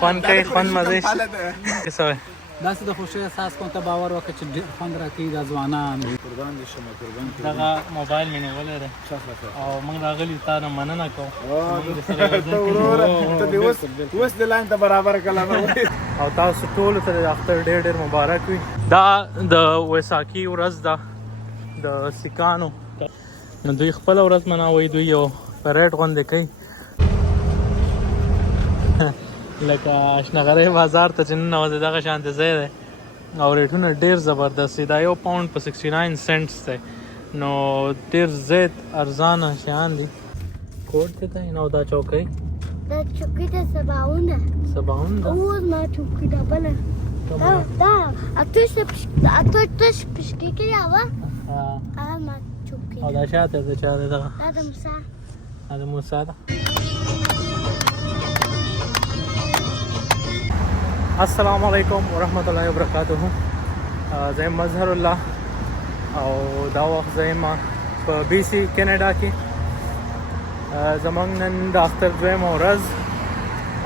خوند کوي خوند مزه شي څه داسې د خوښۍ احساس کوم ته باور وکړه چې ډېر خوند راکوي دا ځوانان قربان دي شمه قربان دغه موبایل مې نیولی دی او موږ راغلي تا نه مننه کوو ته وروره ته دې اوس د لاین ته برابر کړه او تاسو ټولو ته د اختر ډېر ډېر مبارک وي دا د ویساکي ورځ ده د سیکانو نو دوی خپله ورځ مناوي دوی یو پریډ غوندې کوي لکه اشنغرۍ بازار ته چې ننوځې دغه شانتې ځای دی او ریټونه ډېر زبردست دي دا 1 پاونډ په 69 سنټس دی نو ډېر زیات ارزانه شیان دي کوډ څه دی نو دا چوکۍ دا چوکۍ ده سباونه ده اوس ما چوکۍ ده بله دا اته تش پشکې کې یاوه هغه ما چوکۍ او دا شاته د چا دی دغه دا د موسی دا د موسی ده السلام علیکم ورحمت الله وبرکاته زه مظهر الله او دا وخت زه یم په بي سي کینیډا کې زموږ نن د اختر دویمه ورځ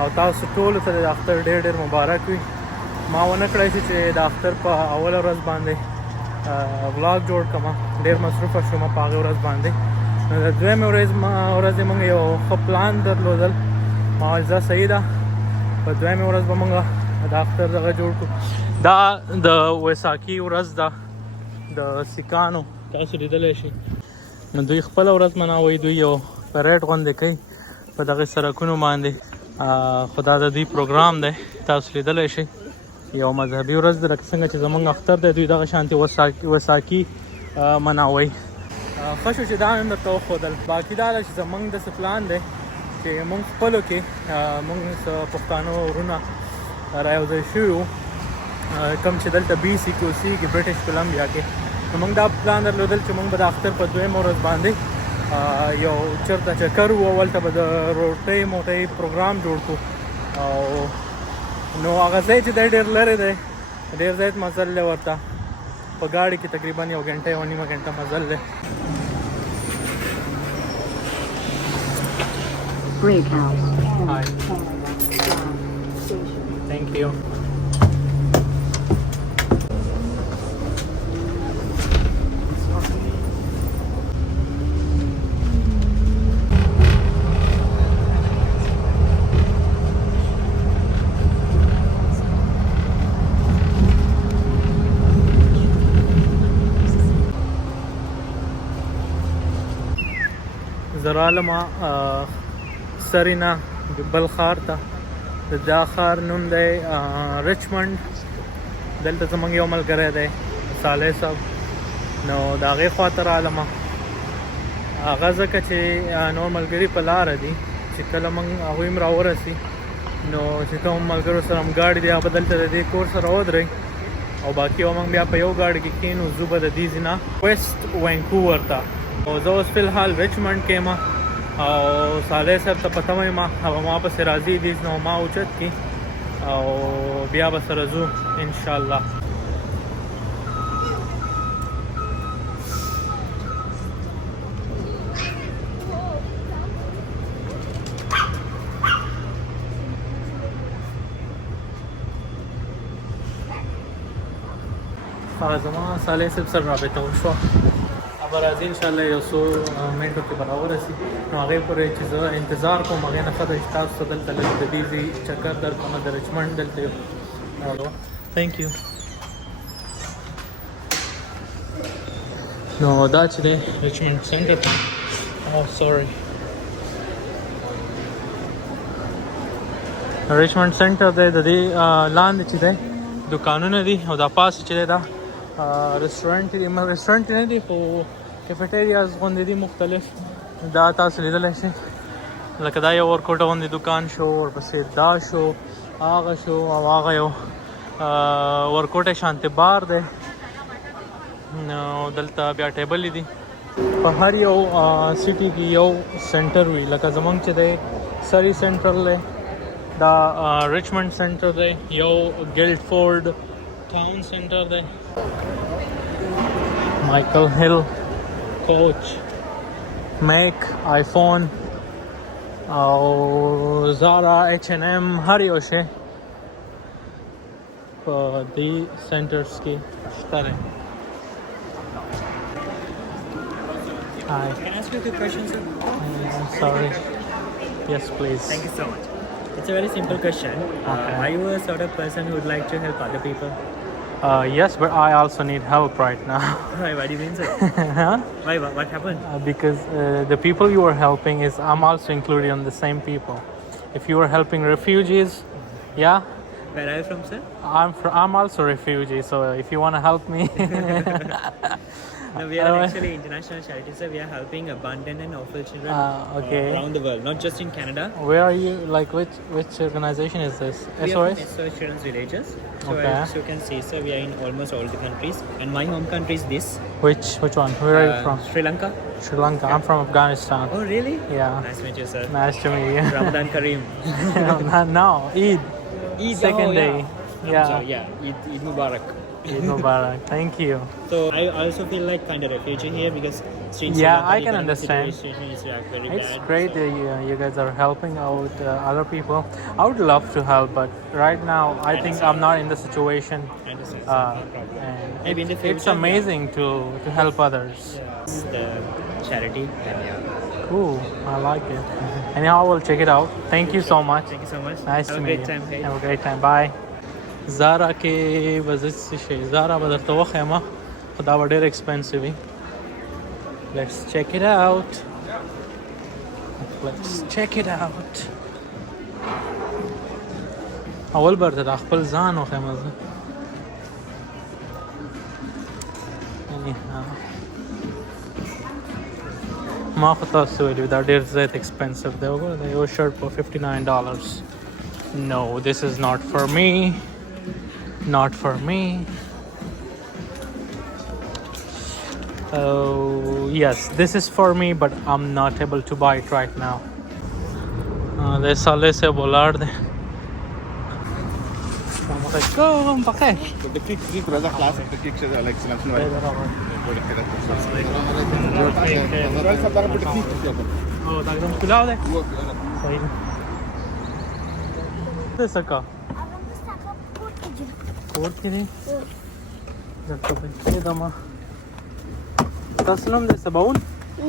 او تاسو ټولو ته د اختر ډېر ډېر مبارک وي ما ونه کړی چې د اختر په اوله ورځ باندې ولاګ جوړ کړم ډېر مصروفه شوم په هغې ورځ باندې نو د دویمې ورځې موږ یو ښه پلان درلودل ما ویل زه صحیح ده په دویمې ورځ به موږ د اختر دغه جوړ کړو دا د ویساکي ورځ ده د سیکانو تاسو لیدلی شئ نو دوی خپله ورځ مناوي دوی یو پریډ غوندې کوي په دغې سړکونو باندې خو دا د دوی پروګرام دی تاسو لیدلی شئ یو مذهبي ورځ ده لکه څنګه چې زموږ اختر دی دوی دغه شانتې ویساکي مناوي ښه شو چې دا نن درته وښودل باقي دا ده چې زموږ داسې پلان دی چې موږ خپلو کې موږ پښتانه وروڼه رايوځای شوي وو کوم چې دلته بي سي کې اوسېږي برټش کولمبیا کې نو موږ دا پلان درلودل چې موږ به د اختر په دویمه ورځ باندې یو چېرته چکر وو هلته به د روټۍ موټۍ پروګرام جوړ کړو او نو هغه ځای چې دی ډېر لرې دی ډېر زیات مزل دی ورته په ګاډي کې تقریبا یو غنټه یو نیمه غنټه مزل دی Hi. Thank you. زرالما سرینا بل ښار ته دا ښار نوم دی ریچمنډ دلته زموږ یو ملګری دی صالح صاحب نو د هغې خواته رالمه هغه ځکه چې نور ملګري په لاره دي چې کله موږ هغوی هم راورسي نو چې کوم ملګرو سره هم ګاډي دی هغه به دلته د دې کور سره ودرئ او باقي به موږ بیا په یو ګاډي کې کښېنو ځو به د دې ځای نه ویسټ وینکوور ته او زه اوس فلحال ریچمنډ کې یم او صالح صاحب ته پته ویم هغه ما پسې راځي دې نو ما اوچت کړي او بیا به سره ځو انشاءالله زما صالح صاحب سره رابطه وشوه به راځي انشاءالله یو څو منټو کې به راورسي نو هغې پورې چې زه انتظار کوم هغې نه ښه ده چې تاسو ته دلته لږ د دې ځای چکر درکړم د ریچمنډ دلته یو تھینک یو نو دا چې دی ریچمنډ سنټر سوري ریچمنډ سنټر دی د دې لاندې چې دی دوکانونه دي او دا پاس چې دی دا رستورانټ نه دي خو کیفیټیریاز غوندې دي مختلف دا تاسو لیدلی شئ لکه دا یو ورکوټه غوندې دوکان شو ورپسې دا شو هغه شو او هغه یو ورکوټه شانتې بار دی نو دلته بیا ټیبلې دي په هر یو سټي کې یو سنټر وي لکه زموږ چې دی سری سنټرل دی دا ریچمنډ سنټر دی یو ګیلډفورډ ټاون سنټر دی مایکل هیل کوچ میک آیفون او زارا ایچ این ایم هر یو شی the centers کې شته دی. Hi. Can I ask you a quick question, sir? Sorry. Yes, please. Thank you so much. It's a very simple question. Okay. Are you a sort of person who would like to help other people? Yes, but I also need help right now. Why? What do you mean, sir? Huh? Why? What happened? Because the people you are helping is I'm also included in the same people. If you are helping refugees, yeah, Where are you from, sir? I'm also a refugee. So if you want to help me, No, we are actually international charity, sir. We are helping abandoned and orphan children okay. around the world, not just in Canada. Where are you? Like which organization is this? We are SOS. from SOS Children's Villages. So Okay. as you can see, sir, we are in almost all the countries. And my home country is this. Which one? Where are you from? Sri Lanka. Sri Lanka. I'm from Afghanistan. Oh, really? Yeah. Nice to meet you, sir. Nice to meet you. Ramadan Kareem. Not now. Eid. Eid. Second day. Yeah. Sorry, yeah. Eid Mubarak. Eid Mubarak. Thank you. So I also feel like kind of refugee here because Sri Yeah, Lanka, I the can economic understand. situation is very It's bad. great that you guys are helping out other people. I would love to help, but right now I think I'm not in the situation. I understand. sir, no problem. And Maybe in the it's future, amazing to help others. It's the charity. And yeah. Cool, I like it. Anyhow, I will check it out. Thank you so much. Thank you so much. Nice Have to a meet great you. time. Hey. Have a great time. Bye. زارا کې وزت شي زارا به درته وخیمه خو دا به ډېر ایکسپنسیو وي. Let's check it out. Let's check it out. اول به درته خپل ځان وخیمه زه. Anyhow. ما خو تاسو ویلي دا ډېر زیات ایکسپنسیو دی. وګوره دا یو شرټ په $59. No, this is not for me. Not for me. Oh, yes, this is for me, but I'm not able to buy it right now. De sale se volar de. Vamos a go, pakay. The kick raza class the kick like selection wise. Oh, da एकदम खुला है. सही. दे सका. कोर्ट के नहीं. जब पे दमा. तस्लम दे सबउन.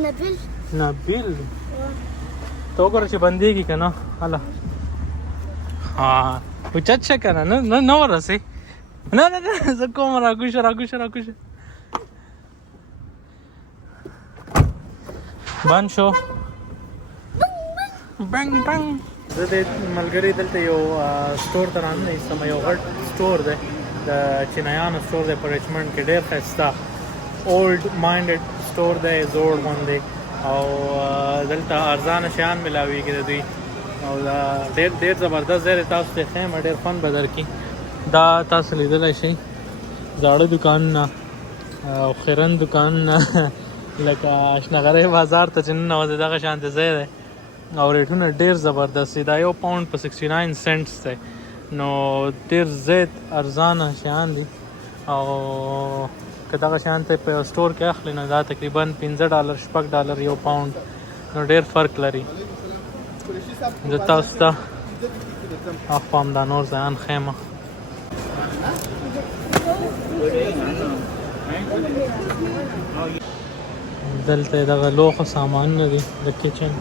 نبيل نبيل. تو ګور چې بنديږي کنه الله ها وچت کنه نه ورسي نه زه کوم راګوشه بند شو بنګ زه د ملګری دلته یو سٹور ته رانه سم یو غټ سٹور دی د چینایانو سٹور دی په ریچمنډ کې ډېر ښایسته اولډ مایندډ سٹور دی زوړ غوندې او دلته ارزانه شیان ملاویږي د دوی او دا ډېر زبردست ځای دی تاسو ته ښیم ډېر خوند به درکړي دا تاسو لیدلی شئ زاړه دوکانونه او خیرن دوکانونه لکه اشنغرۍ بازار ته چې ننوځې دغه شانتې ځای دی او ریټونه ډېر زبردست دي دا یو پاونډ په 69 سنټس دی نو ډېر زیات ارزانه شیان دي او که دغه شیان ته په یو سټور کې اخلي نو دا تقریبا $5 $6 یو پاونډ نو ډېر فرق لري زه تاسو ته اخوا همدا نور ځایان ښیمه دلته دغه لوښو سامانونه دي د کچن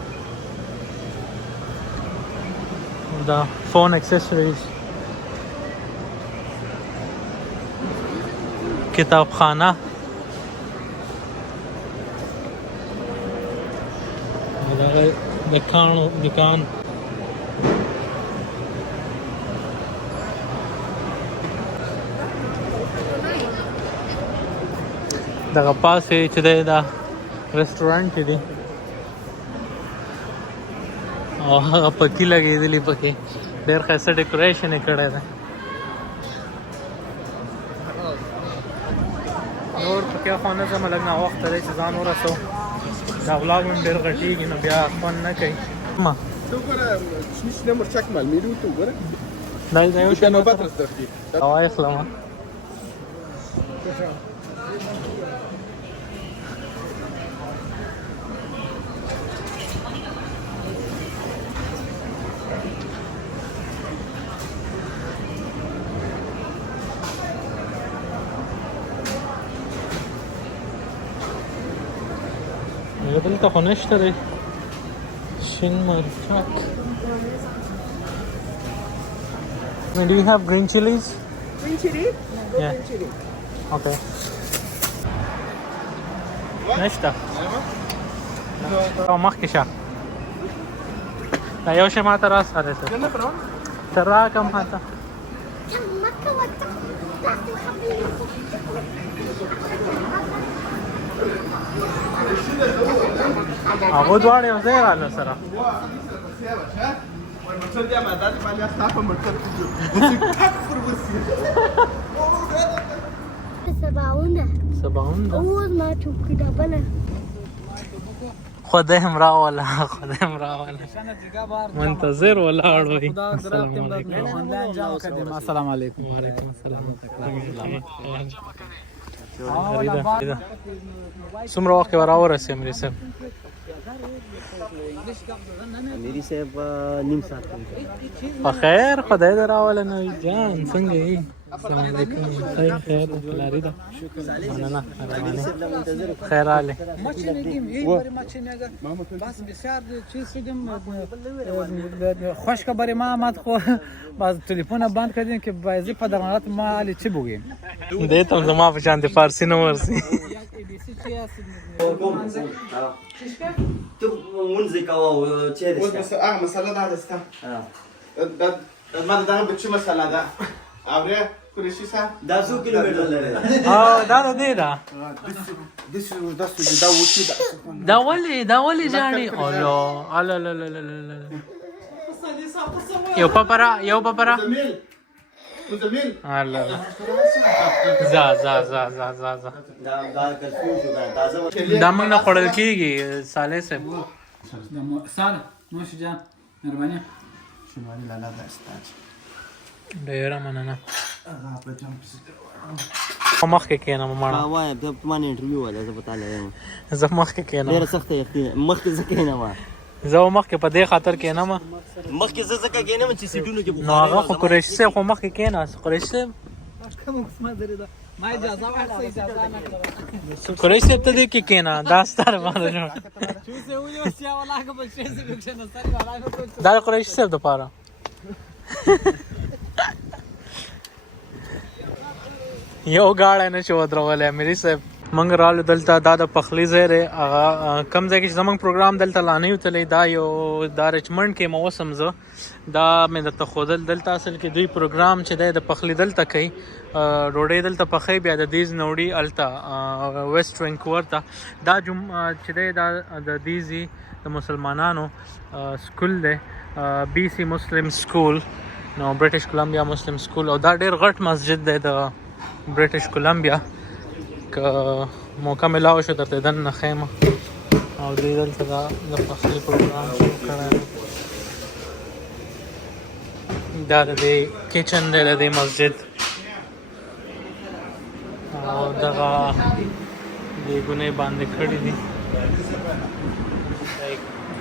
دا فون اکسسوریز کتابخانه دغه دکان دغه پاسې چې دی دا رستورانټ دی او هغه پکې لګېدلي پکې ډېر ښایسته ډیکوریشن یې کړی دی نور پکې خوا نه ځمه لږ ناوخته دی چې ځان ورسو دا ولاګ هم ډېر غټېږي نو بیا خوند نه کوي تو ګوره شنه مرچک معلومېږي تو ګوره دا یو شی نوبت رسېږي هوا اخلمه دلته خو نشته دی شین مرچک. Do you have green chilies? Green chili? No Yeah. green chili. Okay. نشته او مخکې شه دا یو شی ماته راسره ته راکړه ماته مکه وته تاسو خبرې هغه دواړه یو ځای راغله سره سباون ده اوس ما چوکۍ ډبله خدای هم راوله خدای هم راوله منتظر ولاړ وي. السلام علیکم. آنلاین جمع کردیم. السلام علیکم. وعلیکم السلام. څومره وخت به راورسې امیر صاحب؟ امیر صاحب نیم ساعت په خیر خدای دې راوله نوی جان څنګه یې؟ السلام علیکم. خیر خیر لارې ده مننه مهرباني خیر راغلی. بس بسیار چیز شدیم خوش خبری ما آمد خو باز تلفن بند کردیم که بایزی پدرانات ما علی چی بگیم دې ته هم زما په شان د فارسي نه ورسي. تو منځ کوه چیرې اوس هغه مسله دا ده ستا ما دغه بچو مسله ده اورې قریشي صاحب دا څو کیلومتر لري دا د دې ده دا وچی ده دا ولې جاڼې الو الو یو پپرا مزمل الله زا دا موږ نه خوړل کېږي صالح صاحب. سال نوش جان مهرباني شمالي لالا دا استاج ډېره مننه. مخکې کښېنم مړه وایه ته ما نه انټرویو ولا زه پتا لګم زه مخکې کښېنم ډېره سخته یقین مخکې زه کښېنم زه مخکې په دې خاطر کښېنم مخکې زه ځکه کښېنم چې سیټونو کې نو هغه خو قریشي صاحب خو مخکې کښېناست. قریشي صاحب کوم قسمه درې ده ما اجازه واخله اجازه نه کړه قریشي صاحب ته دې کې کښېنه دا ستا لپاره جوړ چوسه ونیو سیا ولا که بل شي زه کې نه ساري ولا دا د قریشي صاحب دپاره یو گاړی نه شي ودرولی امیري صاحب. موږ رالو دلته دا د پخلي ځای دی هغه کوم ځای کې چې زموږ پروګرام دلته لا نه وتلی دا ریچمنډ کې م اوسم زه دا مې درته ښودل دلته اصل کې دوی پروګرام چې دی د پخلي دلته کوي ډوډۍ دلته پخوي بیا د دیز نه وړي هلته ویسټ وینکوور ته دا چې دی دا د دیزي د مسلمانانو سکول دی بي سي مسلم سکول نو برټش کولمبیا مسلم سکول او دا ډېر غټ مسجد دی د برټش کولمبیا که موقع ملاو شو درته دننه ښیم او دوی دلته دا د پخلي پروګرام شروع کړی دا د دې کچن دی د دې مسجد او دغه دیګونه باندې کړي دي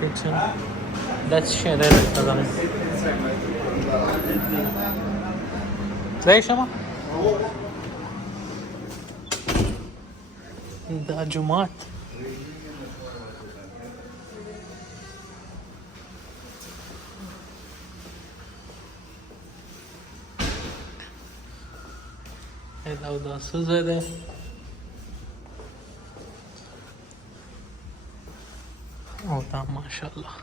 کچن دا څه شی دی دلته دا ځای شمه دا جماعت دا څه ځای دی او دا ماشاءالله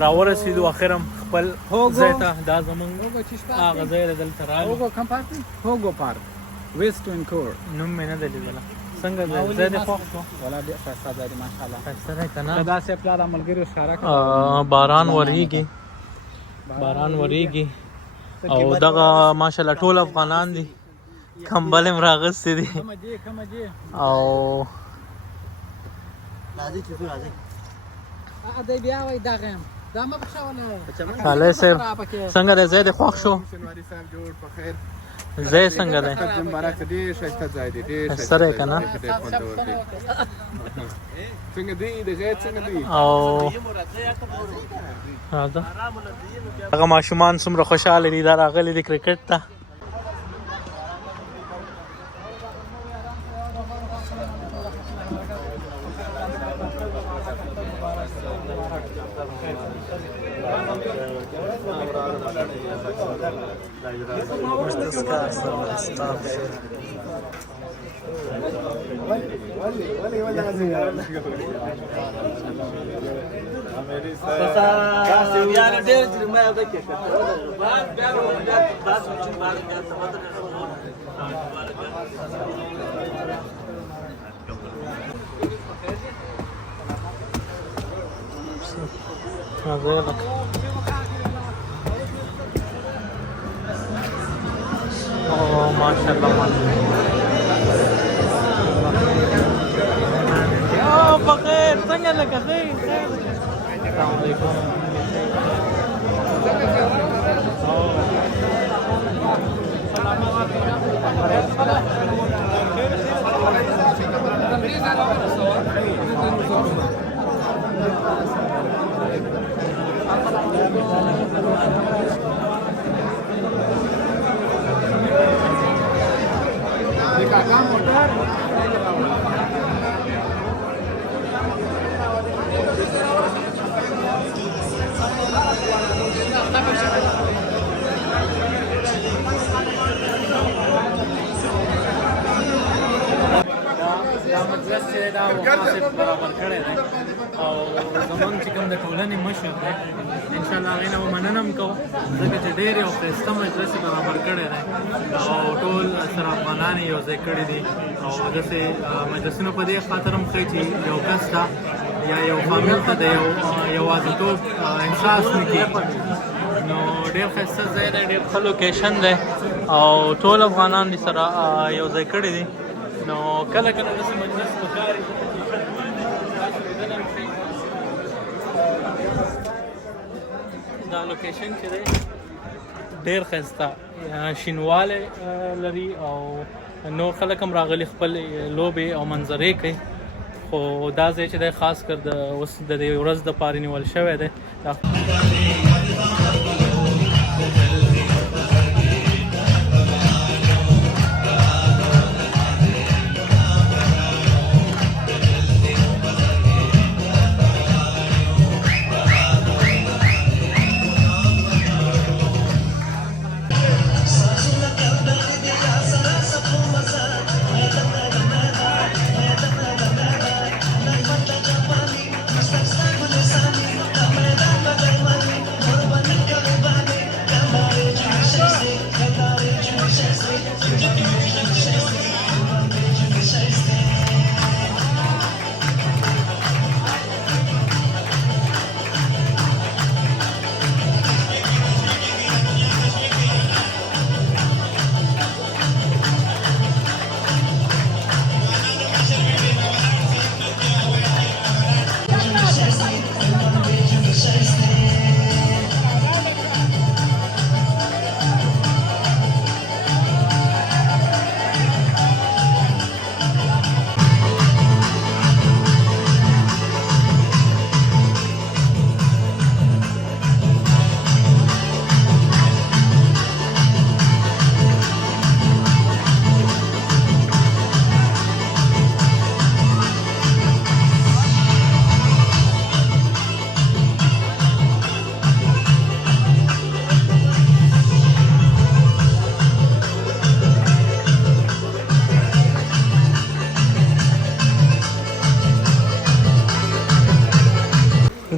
راورسېدو اخر هم خپل ځای ته دا زموږ هغه ځای دی دلته راغلو هوګو کم پارک هوګو پارک ویسټ وینکوور نوم مې نه دی لیدلی څنګه دی ځای دې خوښ شو ولا ډېر ښایسته ځای دی ماشاءالله ښایسته دی که نه که داسې پلار او ملګرو ښکاره کړه باران ورېږي او دغه ماشاءالله ټول افغانان دي کمبل هم راغستې دي او دی بیا وایي دغه یم دا مه پښوله خالد صاحب څنګه دی ځای دې خوښ شو شنواري صاحب جوړ په خیر ځای څنګه دی اختر مبارک ډېر ښایسته ځای دی ډېر ښایسته دی که نه ډېر خوندور دی څنګه دی د غیر څنګه دی او راځه هغه ماشومان څومره خوشحاله دي دا راغلي دي کرکټ ته Oh, mashallah. Oh, بخير څنګه لکه خیر السلام علیکم دا مناسب برابر کړی دی او زمونږ چې کوم د ټولنې مشر دی انشاءالله هغې نه به مننه هم کوو ځکه چې ډېر یو ښایسته مجلس یې برابر کړی دی او ټول سره افغانان یې یو ځای کړي دي او داسې مجلسونه په دې خاطر هم ښایي چې یو کس ته یا یو فامیل ته د یوازیتوب احساس نه کېږي نو ډېر ښایسته ځای دی ډېر ښه لوکیشن دی او ټول افغانان دې سره یو ځای کړي دي نو کله کله داسې مجلس پکار وي دا لوکیشن چې دی ډېر ښایسته شینوالی لري او نور خلک هم راغلي خپل لوبې او منظرې کوي خو دا ځای چې دی خاص کر د اوس د دې ورځ دپاره نیول شوی دی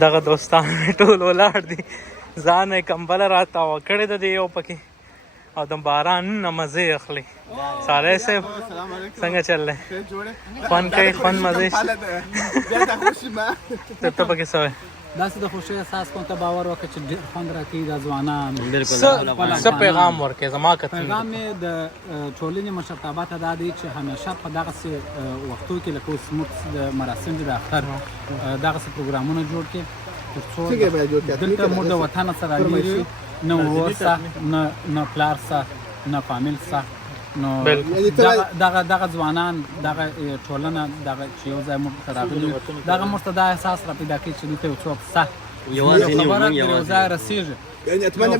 دغه دوستان ټول ولاړ دي ځان یې کمبله راتاوه کړې ده د یو پکې او د باران نه مزې اخلي سارے صاحب څنګه چل دی خوند کوي خوند مزې ته پکې څه وایې داسې د خوښۍ احساس کوم ته باور وکړه چې ډېر خوند راکوي دا ځوانان څه پیغام ورکړې زما کتل پیغام یې د ټولنې مشرتابه ته دا دی چې همیشه په دغسې وختو کې لکه اوس موږ د مراسم دي د اختر دغسې پروګرامونه جوړ کړي تر څو دلته موږ د وطن سره رالیږي نه ورور سه نه پلار سه نه فامیل سه نو دغه ځوانان دغه ټولنه دغه چې یو ځای موږ ته راغلي دغه موږ ته دا احساس را پیدا کوي چې دلته یو څوک سه خبره تر یو ځای رسېږي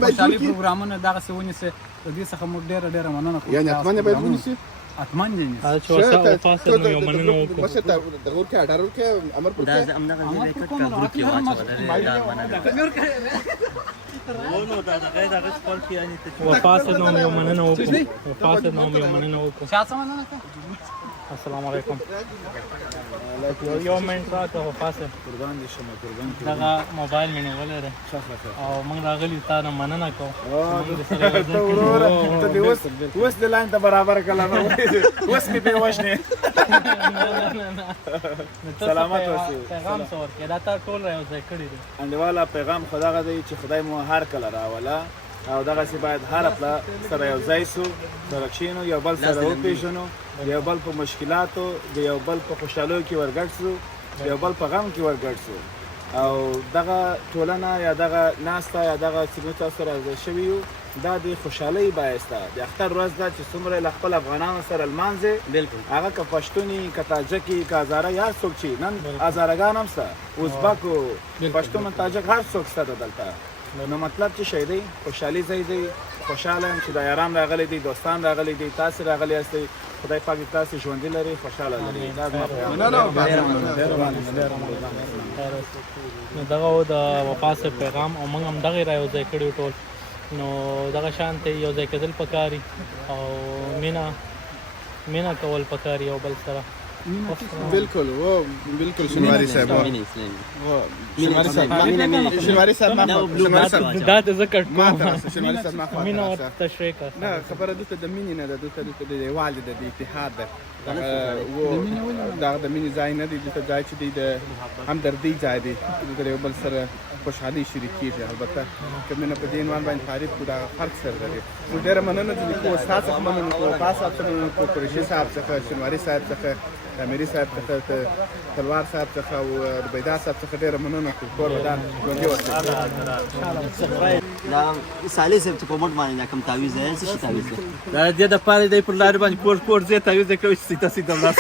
خوشحالي پروګرامونه دغسې ونیسي د دې څخه موږ ډېره مننه کوو یعنې اتمنه باید ونیسي اتمن دې نیسي چې وفاسد نو یو مننه وکړو مشه ته دغه ورکه اډر ورکه امر پر دا زموږ غږ کې کابل کې وفاسد نو یو مننه وکړو وفاسد نو یو مننه وکړو چا څه مننه کوي السلام علیکم یو منټ راته وفاسد قربان دي شمه قربان دغه موبایل مې نیولی دی او موږ راغلي تا نه مننه کوو ته وروره ته دې اوس د لاین ته برابر کړه اوس کې دې وښنې سلامت اوسې پیغام څه ورکړې دا تا ټول را یو ځای کړي دي انډیواله پیغام خو دغه دی چې خدای مو هر کله راوله او دغسې باید هر خپله سره یو ځای سو سره کښېنو یو بل سره وپېژنو د یو بل په مشکلاتو د یو بل په خوشحالیو کې ورګډ سو د یو بل په غم کې ورګډ سو او دغه ټولنه یا دغه ناسته یا دغه څه تاسو سره ځای شوي یو دا د خوشحالۍ باعث ده د اختر ورځ ده چې څومره له خپل افغانانو سره لمانځې بالکل هغه که پښتوني که تاجکي که هزاره یا څوک چې نن هزارهګان هم شته ازبک و پښتون و تاجک هر څوک شته دلته نو مطلب چې شی دی خوشحالي ځای دی خوشحاله یم چې دا یاران راغلی دي دوستان راغلی دي تاسې راغلی یاستئ خدای پاک دې تاسې ژوندي لري خوشحاله لري دا زما پیغام نو دغه و د وفا صاحب پیغام او موږ هم دغې را یو ځای کړي ټول نو دغه شانتې یو ځای کېدل پکاري او مینه کول پکاري یو بل سره بالکل وہ بالکل شنواری صاحب شنواری صاحب شنواری صاحب دا د ذکر شنواری صاحب مینه ور تشریح کړه نه خبره دلته د مینې نه ده دلته د یووالي ده د اتحاد ده دغه د مینې ځای نه دی دلته ځای چې دی د همدردۍ ځای دی د یو بل سره خوشحالي شریکېږي البته که مینه په دې عنوان باندې تعریف کړو دغه فرق سره لري موږ ډېره مننه کوو ستا څخه مننه کوو وفا صاحب څخه مننه کوو قریشي صاحب څخه شنواري صاحب څخه امیري صاحب څخه تلوار صاحب څخه او بیدا صاحب څخه ډېره مننه کوو کور به دا ژوندي اوسئ دا صالح صاحب ته په موټ باندې دا کوم تعویض دی څه شي تعویض دی دا دې د پاره دی پر لارې باندې کور زه تعویض کوي چې سیده سیده ولاړ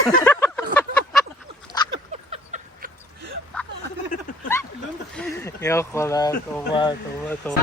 یا خدا توبه توبه توبه